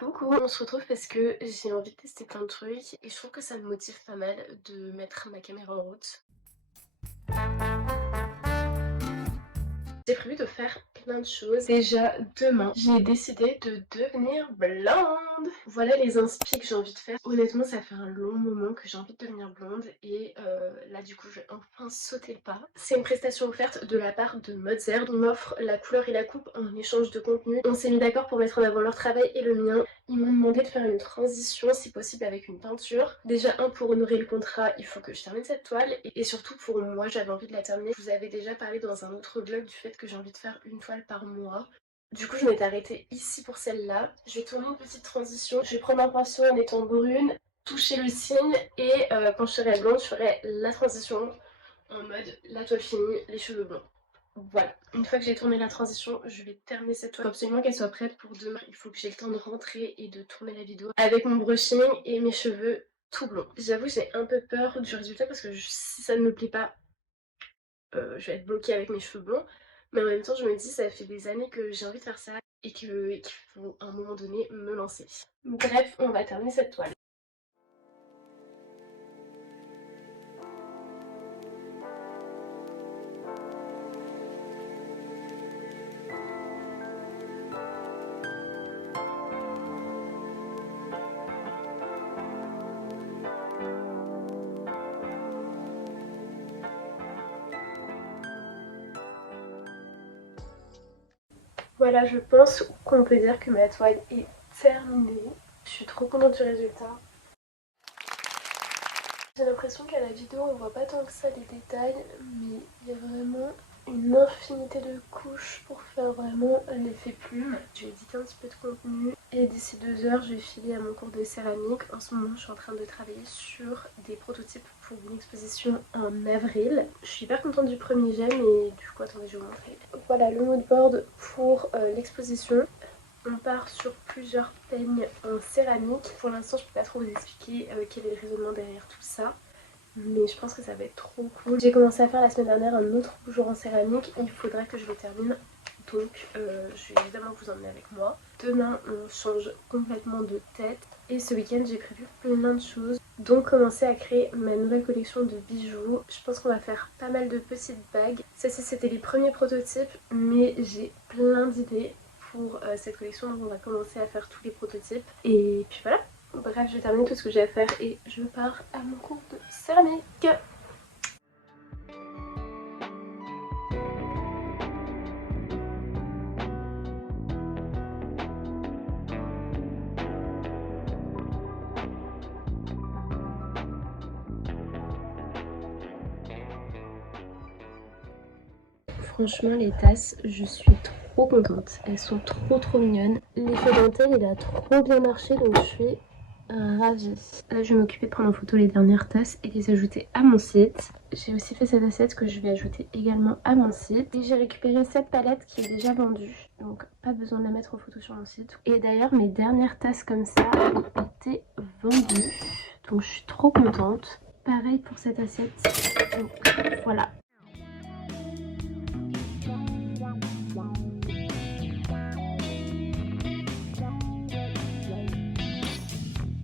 Coucou, on se retrouve parce que j'ai envie de tester plein de trucs et je trouve que ça me motive pas mal de mettre ma caméra en route. J'ai prévu de faire plein de choses. Déjà demain, j'ai décidé de devenir blonde. Voilà les inspi que j'ai envie de faire. Honnêtement, ça fait un long moment que j'ai envie de devenir blonde et là du coup je vais enfin sauter le pas. C'est une prestation offerte de la part de Mozert. On m'offre la couleur et la coupe en échange de contenu. On s'est mis d'accord pour mettre en avant leur travail et le mien. Ils m'ont demandé de faire une transition si possible avec une peinture. Déjà pour honorer le contrat, il faut que je termine cette toile et surtout pour moi j'avais envie de la terminer. Je vous avais déjà parlé dans un autre vlog du fait que j'ai envie de faire une toile par mois. Du coup je m'étais arrêtée ici pour celle-là. Je vais tourner une petite transition. Je vais prendre un pinceau en étant brune, toucher le signe et quand je serai blonde je ferai la transition en mode la toile finie, les cheveux blonds. Voilà, une fois que j'ai tourné la transition, je vais terminer cette toile. Il faut absolument qu'elle soit prête pour demain. Il faut que j'ai le temps de rentrer et de tourner la vidéo avec mon brushing et mes cheveux tout blonds. J'avoue, j'ai un peu peur du résultat parce que si ça ne me plaît pas, je vais être bloquée avec mes cheveux blonds. Mais en même temps, je me dis, ça fait des années que j'ai envie de faire ça et qu'il faut à un moment donné me lancer. Bref, on va terminer cette toile. Voilà, je pense qu'on peut dire que ma toile est terminée. Je suis trop contente du résultat. J'ai l'impression qu'à la vidéo on voit pas tant que ça les détails, mais il y a vraiment une infinité de couches pour faire vraiment l'effet plume. Je vais éditer un petit peu de contenu et d'ici 2 heures je vais filer à mon cours de céramique. En ce moment je suis en train de travailler sur des prototypes pour une exposition en avril. Je suis hyper contente du premier jet, mais du coup attendez je vais vous montrer. Voilà le mood board pour l'exposition. On part sur plusieurs peignes en céramique. Pour l'instant, je peux pas trop vous expliquer quel est le raisonnement derrière tout ça. Mais je pense que ça va être trop cool. J'ai commencé à faire la semaine dernière un autre jour en céramique. Il faudrait que je le termine. Donc je vais évidemment vous emmener avec moi. Demain, on change complètement de tête. Et ce week-end, j'ai prévu plein de choses. Donc commencer à créer ma nouvelle collection de bijoux. Je pense qu'on va faire pas mal de petites bagues. Ça, c'était les premiers prototypes. Mais j'ai plein d'idées pour cette collection, donc on va commencer à faire tous les prototypes et puis voilà. Bref, je vais terminer tout ce que j'ai à faire et je pars à mon cours de céramique. Franchement les tasses, je suis trop contente, elles sont trop mignonnes. L'effet dentelle il a trop bien marché donc je suis ravie. Là je vais m'occuper de prendre en photo les dernières tasses et les ajouter à mon site. J'ai aussi fait cette assiette que je vais ajouter également à mon site. Et j'ai récupéré cette palette qui est déjà vendue, donc pas besoin de la mettre en photo sur mon site. Et d'ailleurs mes dernières tasses comme ça ont été vendues, donc je suis trop contente. Pareil pour cette assiette, donc voilà.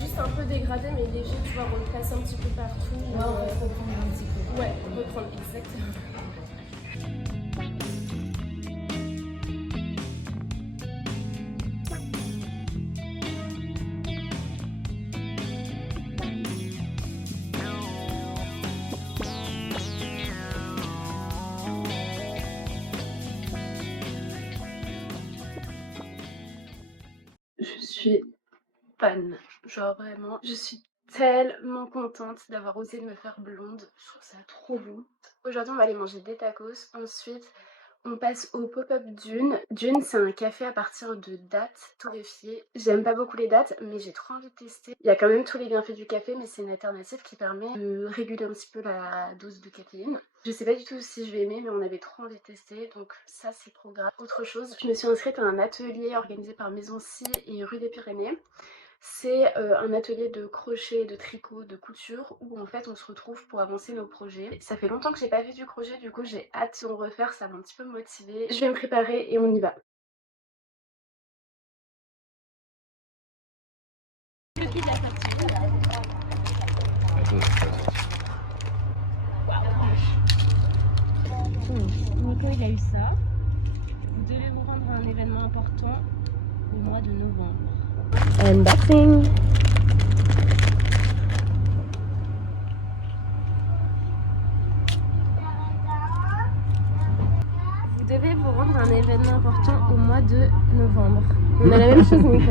Juste un peu dégradé mais léger, tu vois, replacer un petit peu partout. Reprendre un petit peu. Ouais, reprendre exactement. Je suis fan, genre vraiment, je suis tellement contente d'avoir osé me faire blonde, je trouve ça trop beau. Aujourd'hui on va aller manger des tacos, ensuite on passe au pop-up Dune. Dune c'est un café à partir de dattes torréfiées. J'aime pas beaucoup les dattes mais j'ai trop envie de tester. Il y a quand même tous les bienfaits du café mais c'est une alternative qui permet de réguler un petit peu la dose de caféine. Je sais pas du tout si je vais aimer mais on avait trop envie de tester donc ça c'est trop grave. Autre chose, je me suis inscrite à un atelier organisé par Maison Si et Rue des Pyrénées. C'est un atelier de crochet, de tricot, de couture où en fait on se retrouve pour avancer nos projets. Ça fait longtemps que j'ai pas fait du crochet, du coup j'ai hâte de refaire, ça m'a un petit peu motivée. Je vais me préparer et on y va. qui l'a sorti? Nico il a eu ça. Vous devez vous rendre à un événement important au mois de novembre. Unboxing. Vous devez vous rendre à un événement important au mois de novembre. On a la même chose, Nico.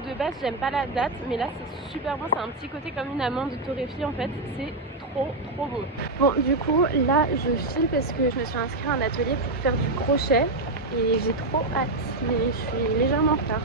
De base j'aime pas la date, mais là c'est super bon, c'est un petit côté comme une amande torréfiée en fait, c'est trop bon. Bon du coup là je file parce que je me suis inscrite à un atelier pour faire du crochet et j'ai trop hâte, mais je suis légèrement en retard.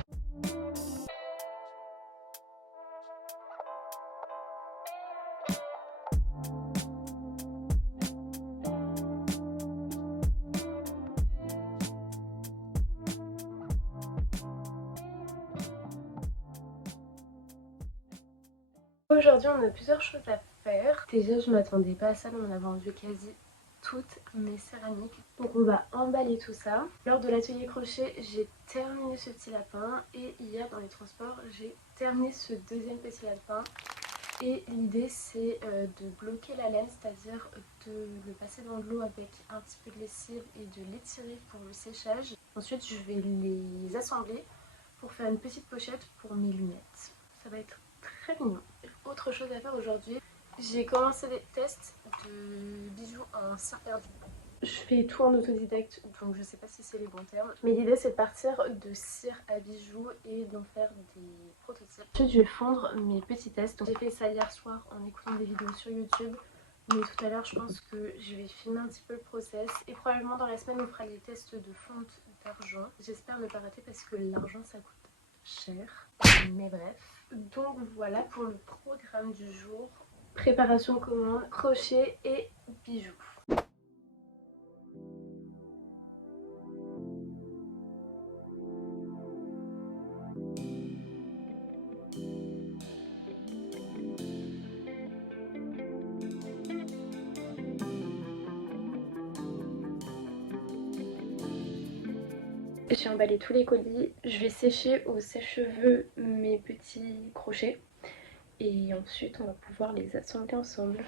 Aujourd'hui on a plusieurs choses à faire. Déjà je m'attendais pas à ça, mais on a vendu quasi toutes mes céramiques. Donc on va emballer tout ça. Lors de l'atelier crochet j'ai terminé ce petit lapin et hier dans les transports j'ai terminé ce deuxième petit lapin. Et l'idée c'est de bloquer la laine, c'est-à-dire de le passer dans de l'eau avec un petit peu de lessive et de l'étirer pour le séchage. Ensuite je vais les assembler pour faire une petite pochette pour mes lunettes. Ça va être très mignon. Autre chose à faire aujourd'hui, j'ai commencé des tests de bijoux en cire perdue. Je fais tout en autodidacte, donc je sais pas si c'est les bons termes. Mais l'idée c'est de partir de cire à bijoux et d'en faire des prototypes. Ensuite je vais fondre mes petits tests. J'ai fait ça hier soir en écoutant des vidéos sur YouTube. Mais tout à l'heure je pense que je vais filmer un petit peu le process. Et probablement dans la semaine on fera les tests de fonte d'argent. J'espère ne pas rater parce que l'argent ça coûte cher. Mais bref. Donc voilà pour le programme du jour. Préparation commande, crochet et bijoux. J'ai emballé tous les colis, je vais sécher au sèche-cheveux mes petits crochets et ensuite on va pouvoir les assembler ensemble.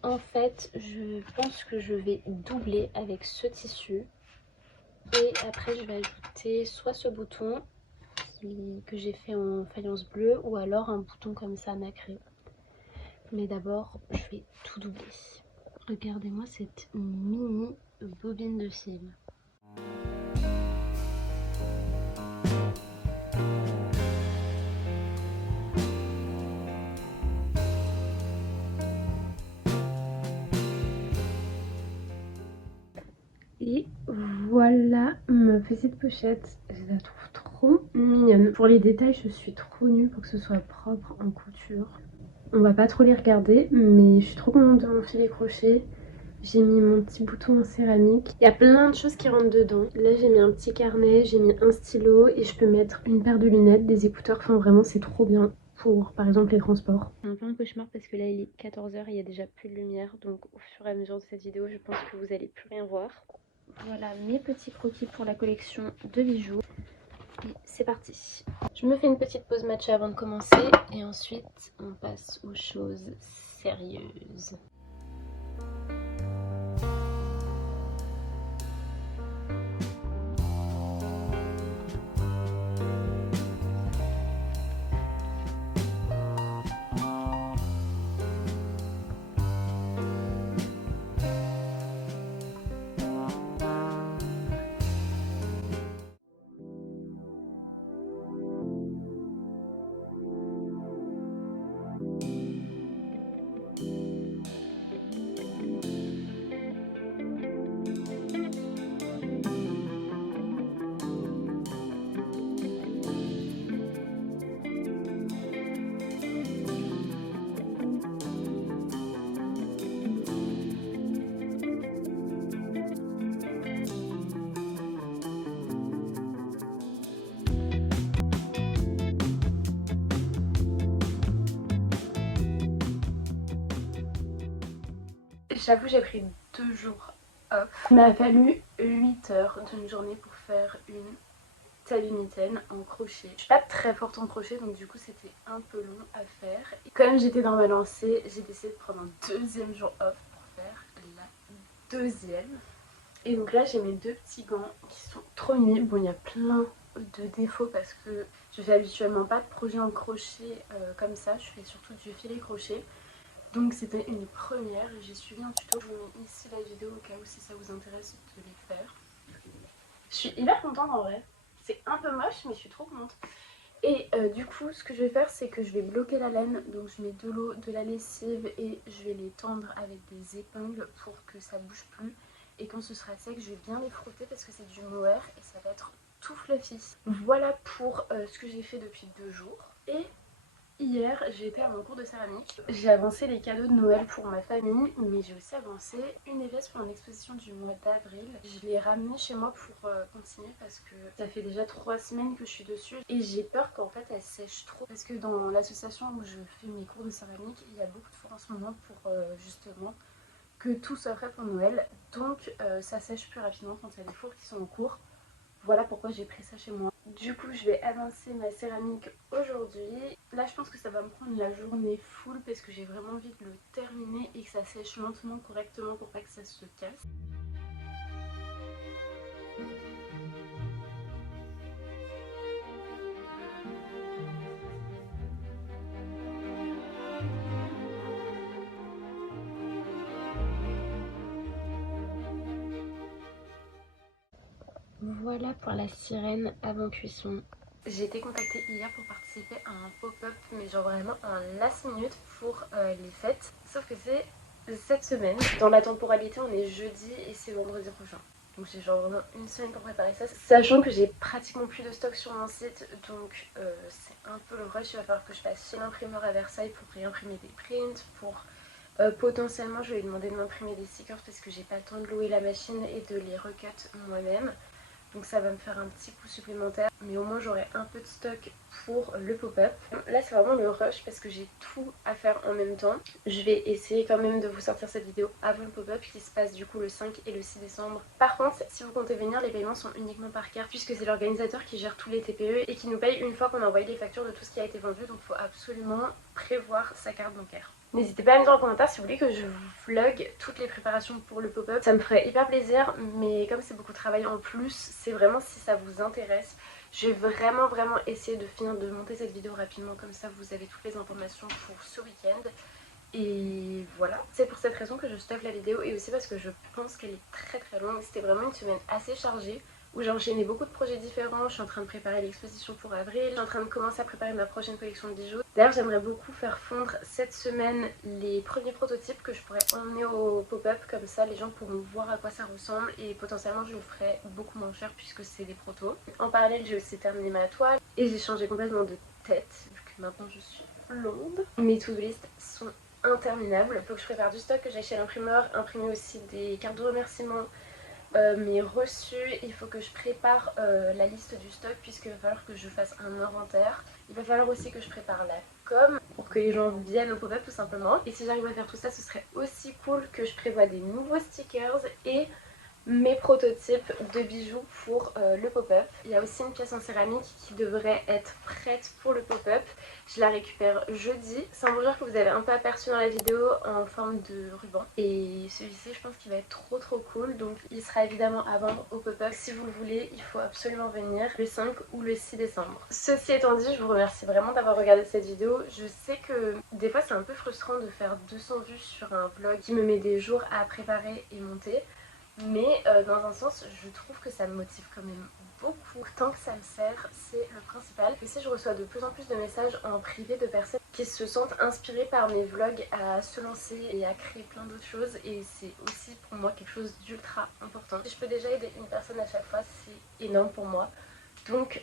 En fait, je pense que je vais doubler avec ce tissu et après je vais ajouter soit ce bouton que j'ai fait en faïence bleue ou alors un bouton comme ça nacré. Mais d'abord, je vais tout doubler. Regardez-moi cette mini bobine de fil. Et voilà ma petite pochette, je la trouve trop mignonne. Pour les détails, je suis trop nulle pour que ce soit propre en couture. On va pas trop les regarder, mais je suis trop contente de mon filet crochet. J'ai mis mon petit bouton en céramique. Il y a plein de choses qui rentrent dedans. Là j'ai mis un petit carnet, j'ai mis un stylo et je peux mettre une paire de lunettes, des écouteurs. Enfin vraiment c'est trop bien pour par exemple les transports. C'est un peu un cauchemar parce que là il est 14h et il y a déjà plus de lumière. Donc au fur et à mesure de cette vidéo je pense que vous allez plus rien voir. Voilà mes petits croquis pour la collection de bijoux. Et c'est parti. Je me fais une petite pause matcha avant de commencer et ensuite on passe aux choses sérieuses. J'avoue j'ai pris 2 jours off. Il m'a fallu 8 heures d'une journée pour faire une taille mitaine en crochet. Je suis pas très forte en crochet donc du coup c'était un peu long à faire. Et comme j'étais dans ma lancée, j'ai décidé de prendre un deuxième jour off pour faire la deuxième. Et donc là j'ai mes 2 petits gants qui sont trop mignons. Bon il y a plein de défauts parce que je fais habituellement pas de projet en crochet comme ça, je fais surtout du filet crochet. Donc c'était une première, j'ai suivi un tuto, je vous mets ici la vidéo au cas où si ça vous intéresse de les faire. Je suis hyper contente en vrai, c'est un peu moche mais je suis trop contente. Et du coup ce que je vais faire c'est que je vais bloquer la laine, donc je mets de l'eau, de la lessive et je vais les tendre avec des épingles pour que ça bouge plus. Et quand ce sera sec je vais bien les frotter parce que c'est du mohair et ça va être tout fluffy. Voilà pour ce que j'ai fait depuis 2 jours. Et hier j'ai été à mon cours de céramique. J'ai avancé les cadeaux de Noël pour ma famille, mais j'ai aussi avancé une éviesse pour une exposition du mois d'avril. Je l'ai ramenée chez moi pour continuer parce que ça fait déjà 3 semaines que je suis dessus et j'ai peur qu'en fait elle sèche trop. Parce que dans l'association où je fais mes cours de céramique, il y a beaucoup de fours en ce moment pour justement que tout soit prêt pour Noël. Donc ça sèche plus rapidement quand il y a des fours qui sont en cours. Voilà pourquoi j'ai pris ça chez moi. Du coup je vais avancer ma céramique aujourd'hui. Là je pense que ça va me prendre la journée full parce que j'ai vraiment envie de le terminer et que ça sèche lentement, correctement pour pas que ça se casse. Voilà pour la sirène avant cuisson. J'ai été contactée hier pour participer à un pop-up, mais genre vraiment en last minute pour les fêtes. Sauf que c'est cette semaine. Dans la temporalité, on est jeudi et c'est vendredi prochain. Donc j'ai genre vraiment une semaine pour préparer ça. Sachant que j'ai pratiquement plus de stock sur mon site, donc c'est un peu le rush. Il va falloir que je passe chez l'imprimeur à Versailles pour réimprimer des prints, pour potentiellement je vais lui demander de m'imprimer des stickers parce que j'ai pas le temps de louer la machine et de les recut moi-même. Donc ça va me faire un petit coup supplémentaire, mais au moins j'aurai un peu de stock pour le pop-up. Là c'est vraiment le rush parce que j'ai tout à faire en même temps. Je vais essayer quand même de vous sortir cette vidéo avant le pop-up qui se passe du coup le 5 et le 6 décembre. Par contre, si vous comptez venir, les paiements sont uniquement par carte puisque c'est l'organisateur qui gère tous les TPE et qui nous paye une fois qu'on a envoyé les factures de tout ce qui a été vendu. Donc il faut absolument prévoir sa carte bancaire. N'hésitez pas à me dire en commentaire si vous voulez que je vous vlog toutes les préparations pour le pop-up. Ça me ferait hyper plaisir, mais comme c'est beaucoup de travail en plus, c'est vraiment si ça vous intéresse. Je vais vraiment essayer de finir de monter cette vidéo rapidement, comme ça vous avez toutes les informations pour ce week-end. Et voilà, c'est pour cette raison que je stuffe la vidéo et aussi parce que je pense qu'elle est très longue. C'était vraiment une semaine assez chargée où j'ai enchaîné beaucoup de projets différents. Je suis en train de préparer l'exposition pour avril, je suis en train de commencer à préparer ma prochaine collection de bijoux. D'ailleurs j'aimerais beaucoup faire fondre cette semaine les premiers prototypes que je pourrais emmener au pop-up, comme ça les gens pourront voir à quoi ça ressemble et potentiellement je le ferai beaucoup moins cher puisque c'est des protos. En parallèle j'ai aussi terminé ma toile et j'ai changé complètement de tête vu que maintenant je suis blonde. Mes to-do list sont interminables. Il faut que je prépare du stock, que j'aille chez l'imprimeur, imprimer aussi des cartes de remerciement, mes reçus. Il faut que je prépare la liste du stock puisqu'il va falloir que je fasse un inventaire. Il va falloir aussi que je prépare la com pour que les gens viennent au pop-up tout simplement. Et si j'arrive à faire tout ça, ce serait aussi cool que je prévoie des nouveaux stickers et mes prototypes de bijoux pour le pop-up. Il y a aussi une pièce en céramique qui devrait être prête pour le pop-up. Je la récupère jeudi. C'est un bougeoir que vous avez un peu aperçu dans la vidéo en forme de ruban. Et celui-ci je pense qu'il va être trop cool. Donc il sera évidemment à vendre au pop-up. Si vous le voulez, il faut absolument venir le 5 ou le 6 décembre. Ceci étant dit, je vous remercie vraiment d'avoir regardé cette vidéo. Je sais que des fois c'est un peu frustrant de faire 200 vues sur un vlog qui me met des jours à préparer et monter. Mais dans un sens, je trouve que ça me motive quand même beaucoup. Tant que ça me sert, c'est le principal. Et si je reçois de plus en plus de messages en privé de personnes qui se sentent inspirées par mes vlogs à se lancer et à créer plein d'autres choses. Et c'est aussi pour moi quelque chose d'ultra important. Si je peux déjà aider une personne à chaque fois, c'est énorme pour moi. Donc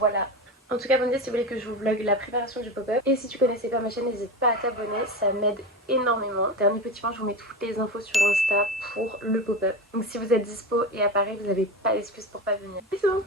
voilà. En tout cas, abonnez-vous si vous voulez que je vous vlog la préparation du pop-up. Et si tu connaissais pas ma chaîne, n'hésite pas à t'abonner, ça m'aide énormément. Dernier petit point, je vous mets toutes les infos sur Insta pour le pop-up. Donc si vous êtes dispo et à Paris, vous n'avez pas d'excuse pour pas venir. Bisous!